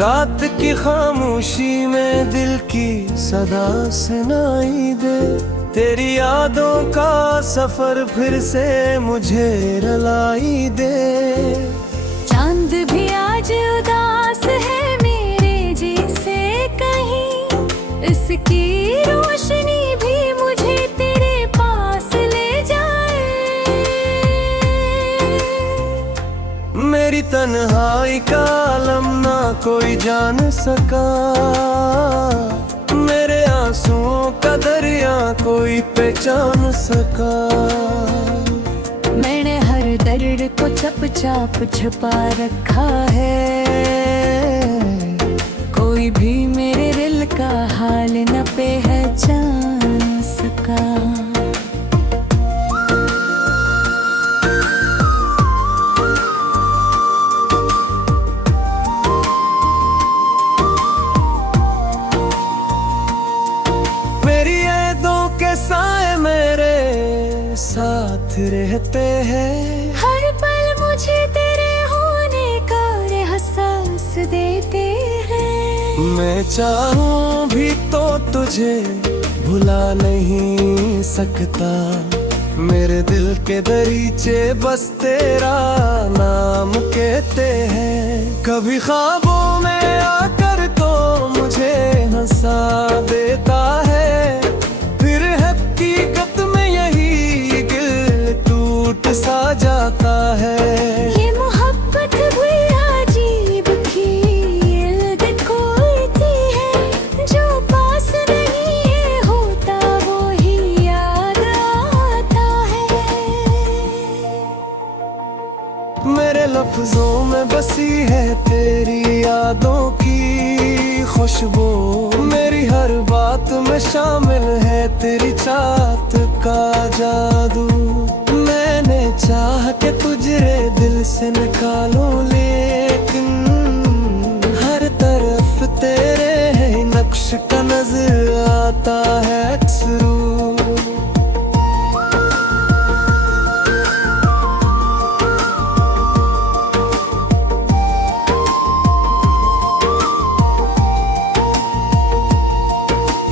रात की खामोशी में दिल की सदा सुनाई दे, तेरी यादों का सफर फिर से मुझे रुलाई दे। चांद भी आज उदास है मेरे जैसे कहीं, इसकी रोशनी भी मुझे तेरे पास ले जाए। मेरी तन्हाई का आलम ना कोई जान सका, मेरे आंसुओं का दरिया कोई पहचान सका। मैंने हर दर्द को चुपचाप छुपा रखा है, कोई भी मेरे दिल का हाल न पहचान सका। साए मेरे साथ रहते हैं, हर पल मुझे तेरे होने का एहसास देते हैं। मैं चाहूं भी तो तुझे भुला नहीं सकता, मेरे दिल के दरीचे बस तेरा नाम कहते हैं। कभी ख्वाबों में आकर तो मुझे हंसा देता है, सा जाता है। ये मोहब्बत भी अजीब खेल दिखाती है, जो पास नहीं है होता वो ही याद आता है। मेरे लफ्जों में बसी है तेरी यादों की खुशबू, मेरी हर बात में शामिल है तेरी चाहत का जादू। मैंने चाह के तुझे दिल से निकालूं, लेकिन हर तरफ तेरे है नक्श का नजर आता है अक्सरू।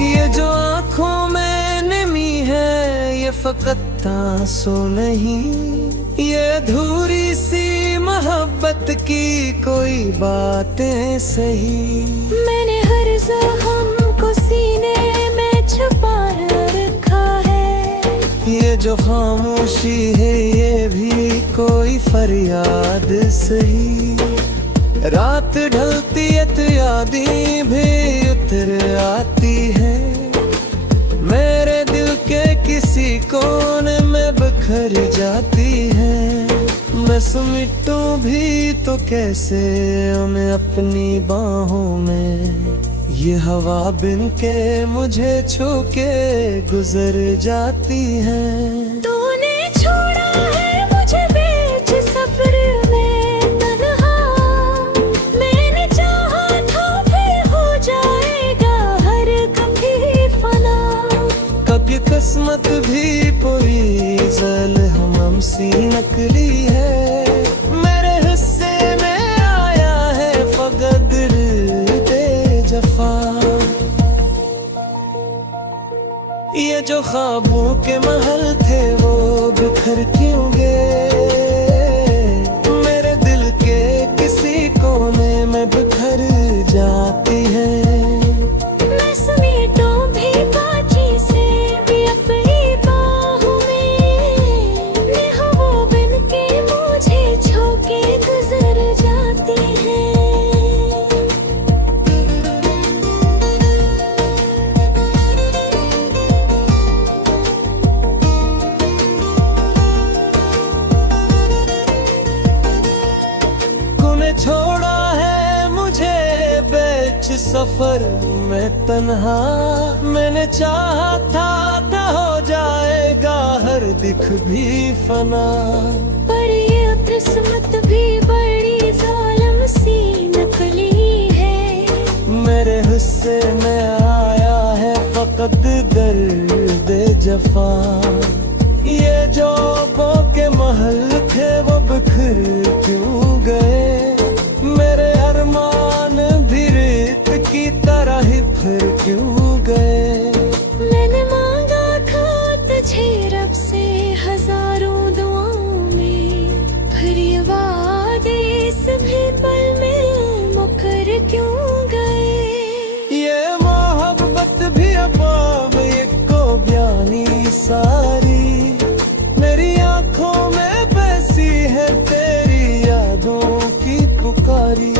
ये जो आँखों में नमी है ये फकत आंसू नहीं, ये अधूरी सी मोहब्बत की कोई बातें सही। मैंने हर ज़ख्म को सीने में छुपा रखा है, ये जो खामोशी है ये भी कोई फरियाद सही। रात ढलती है तो यादें भी उतर आती है, मेरे दिल के किसी कोने में बिखर जाती है। मैं समेटूं भी तो कैसे मैं अपनी बाहों में, ये हवा बिन के मुझे छू के गुजर जाती है। तूने छोड़ा है मुझे बीच सफर में तन्हा, मैंने चाहा था फिर हो जाएगा हर कभी फना। कभी किस्मत भी पूरी जल हमसी नकली है, मेरे हिस्से में आया है फकत दे जफा। ये जो ख्वाबों के महल थे वो बिखर क्यों गए, मेरे दिल के किसी कोने में बिखर जाती है। मैं समेटूं भी बाजी से भी अपनी बाहों में, ये हवा बन के मुझे छू के गुजर जाती है। छोड़ा है मुझे बीच सफर में तन्हा, मैंने चाहा था हो जाएगा हर दिख भी फना। पर ये किस्मत भी बड़ी जालिम सी नकली है, मेरे हिस्से में आया है फकत दर्द जफा। ये जो के महल थे वो बिखर क्यों गए, मेरे अरमान भी सारी, मेरी आंखों में बसी है तेरी यादों की पुकारी।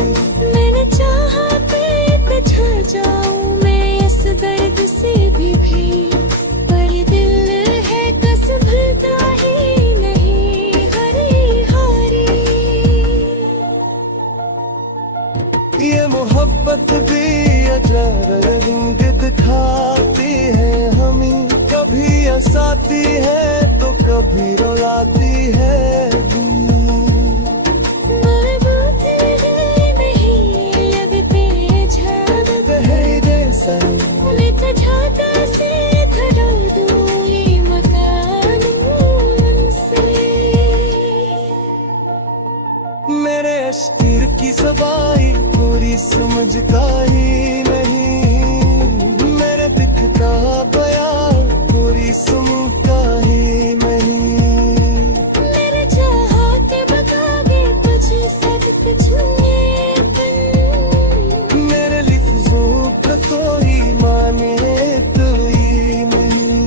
मैंने चाहा पे झड़ जाऊं मैं इस दर्द से भी पर ये दिल है कस भरता ही नहीं हरी हारी। ये मोहब्बत भी अजब रंग दिखाती है हमें, कभी हंसाती है तो कभी रुलाती है। मेरे अश्कीर की सवाई पूरी समझता ही नहीं, मेरे दिखता बयान पूरी सुनता ही नहीं। मेरे चाहते बतागे तुझे सब कुछ मेरे लफ्ज़ों का कोई माने तो ही नहीं।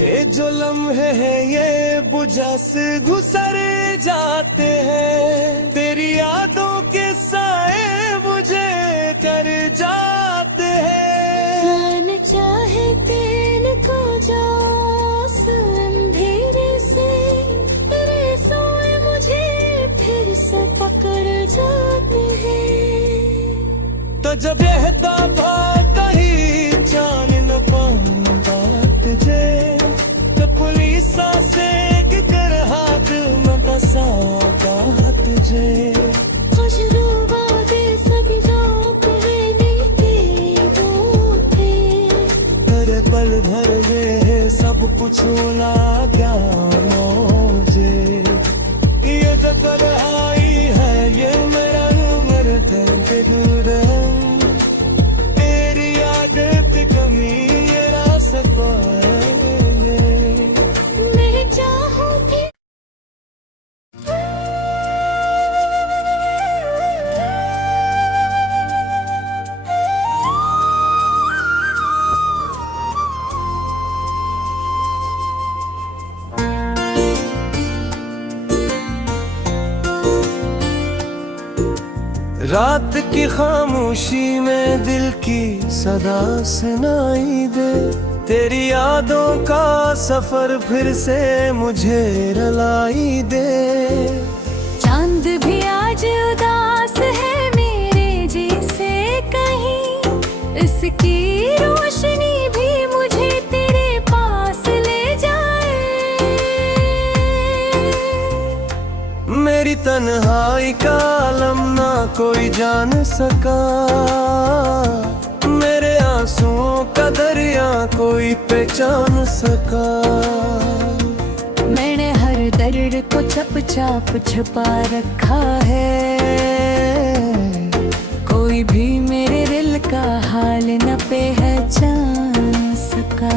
ये जो लम्हे हैं ये बुझा से गुजर जाते हैं, तेरी यादों के साए मुझे कर जाते हैं। न चाहे तेल को जो अंधेरे से तेरे सोए मुझे फिर से पकड़ जाते हैं। तो जब रहता भाता ही जान न पाऊंगा तुझे, तो पुलिसा से कर हाथ में बसाता तुझे। खुशरूबा दे सभी जो कहने के वो थे, तेरे पल भर में सब कुछ भुला गया मुझे। ये जो तन्हाई है ये मेरा उम्र के दूर, तेरी आदत कमी ये रास्ता मैं चाहूंगी। रात की खामोशी में दिल की सदा सुनाई दे, तेरी यादों का सफर फिर से मुझे रुलाई दे। चांद भी आज उदास है मेरे जैसे कहीं, इसकी रोशनी भी मुझे तेरे पास ले जाए। मेरी तन्हाई का आलम ना कोई जान सका, मेरे आंसुओं का दरिया कोई पहचान सका। मैंने हर दर्द को चप चाप छुपा रखा है, कोई भी मेरे दिल का हाल न पहचान सका।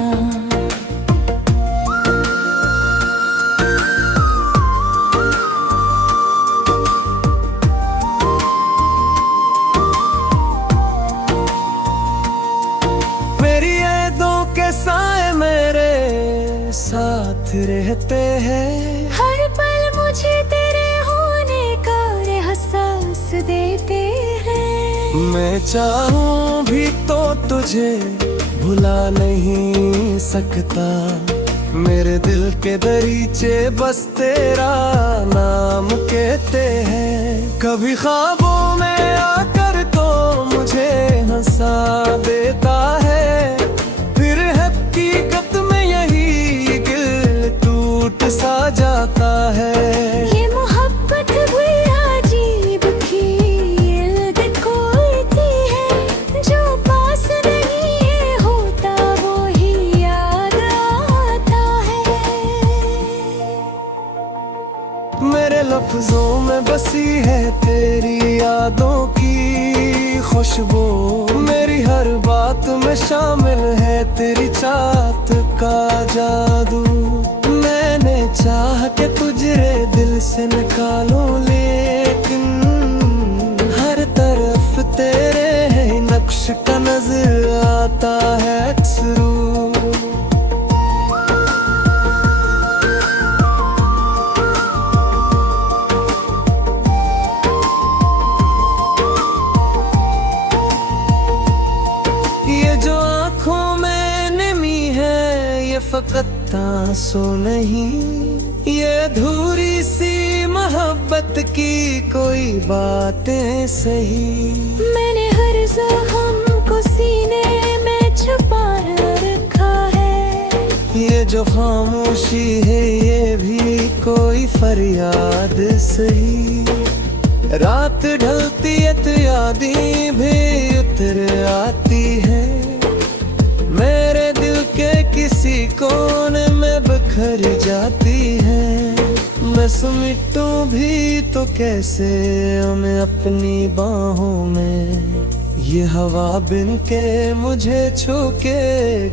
साए मेरे साथ रहते हैं, हर पल मुझे तेरे होने का एहसास देते हैं। मैं चाहूं भी तो तुझे भुला नहीं सकता, मेरे दिल के दरीचे बस तेरा नाम कहते हैं। कभी ख्वाबों में आकर तो मुझे हंसा देता है, हकीकत में यही दिल टूट सा जाता है। ये मोहब्बत भी अजीब खेल खोलती है, जो पास नहीं है होता वो ही याद आता है। मेरे लफ्जों में बसी है तेरी यादों की खुशबू, मेरी हर बात में शामिल है तेरी चाहत का जादू। मैंने चाह के तुझे दिल से निकालूं, लेकिन हर तरफ तेरे नक्श का नजर आता है अक्सरू। आंसू नहीं, ये अधूरी सी मोहब्बत की कोई बातें सही। मैंने हर ज़ख्म को सीने में छुपा रखा है, ये जो खामोशी है ये भी कोई फरियाद सही। रात ढलती यादें भी उतर आती है, मेरे दिल के किसी कोने में बिखर जाती है। मैं समेटूं भी तो कैसे मैं अपनी बाहों में, ये हवा बिन के मुझे छू के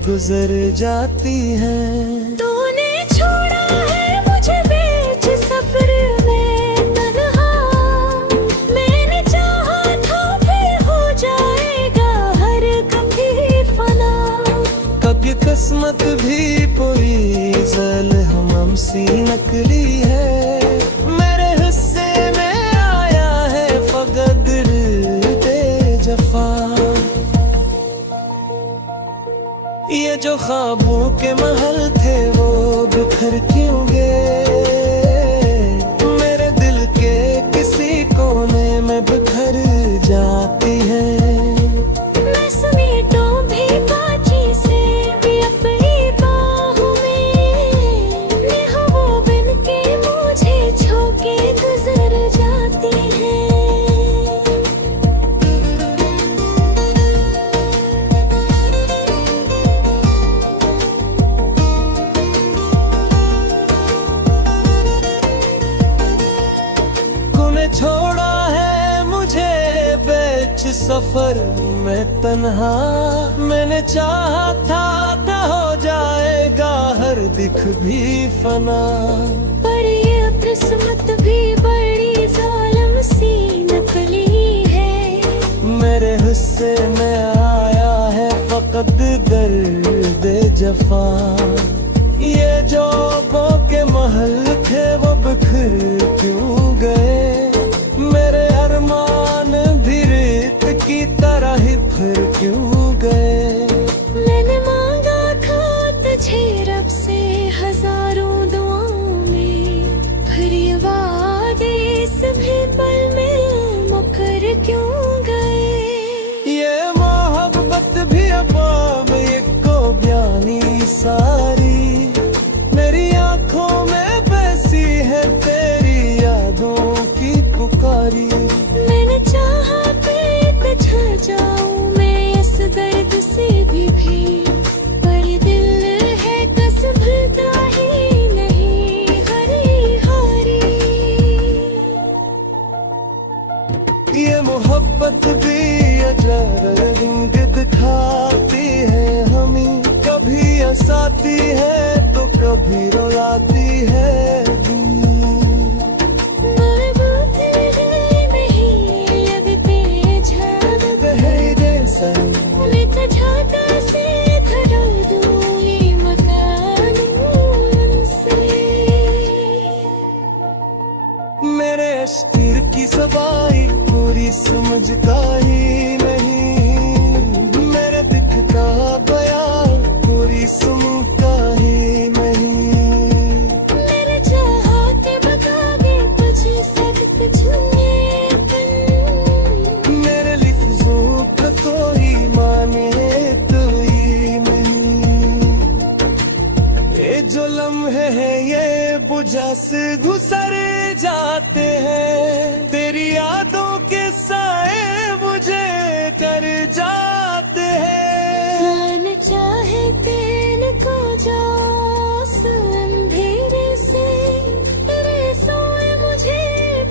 गुजर जाती है। तूने छोड़ा है मुझे बीच सफर में तन्हा, मैंने चाहा था फिर हो जाएगा हर कभी फना। कभी किस्मत भी पूरी जल हमसी नकली है, मेरे हिस्से में आया है फकत दे जफा। ये जो ख्वाबों के महल थे वो बिखर क्यों गए, मेरे दिल के किसी कोने में बिखर जाती है। मैं समेटूं भी बाजी से भी अपनी बाहों में, निहारों बिन के मुझे छू के गुजर जाती है। तूने छोड़ा है मुझे बीच सफर में तन्हा, मैंने चाहा था हो जाएगा हर दिख भी फना। पर ये किस्मत भी बड़ी जालिम सी नकली है, मेरे हिस्से में आया है फकत दर्द जफा। ये जो के महल थे वो बिखर क्यों गए, मेरे अरमान भी रेत की तरह ही फिर क्यों गए। मैंने मांगा था तुझे रब से हजारों दुआओं में, फिर ये वादे सभी पल में मुकर क्यों गए। ये मोहब्बत भी अब एक बयानी सारी, मेरी आंखों में बसी है तेरी यादों की पुकारी। मैंने चाहा पे छा जाऊं मैं इस दर्द से भी, पर ये दिल है कस भूलता ही नहीं हरी हारी। ये मोहब्बत भी अजर रंग दिखाती है हमें, कभी हंसाती है तो कभी रुलाती है। मरबूत नहीं लगते झाग जैसा मैं तो झाता से धरा दूं ये मकान उनसे। मेरे अश्कीर की सवाई पूरी समझता ही नहीं, मेरे दिखता बयान पूरी सुनता ही नहीं। मेरे चाहते बता दे तुझे सब कुछ मेरे लफ्ज़ों का कोई माने तो ही नहीं। ये जो लम्हे हैं ये बुझा से गुजर जाते हैं, तेरी यादों के साए मुझे कर जाते हैं। मन चाहे तेन को जाओ अंधेरे से, तेरे सोए मुझे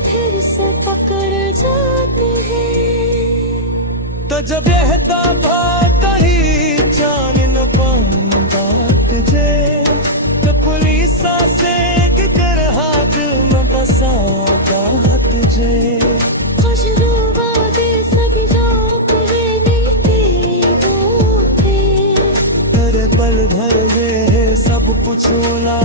फिर से पकड़ जाते हैं। तो जब रहता भाता ही जान न पाऊंगा तुझे, तो पुलिस से कर हाथ में बसाता तुझे। खुशरूबा दे सभी जो पहले थे वो थे, तेरे पल भर गए सब कुछ ना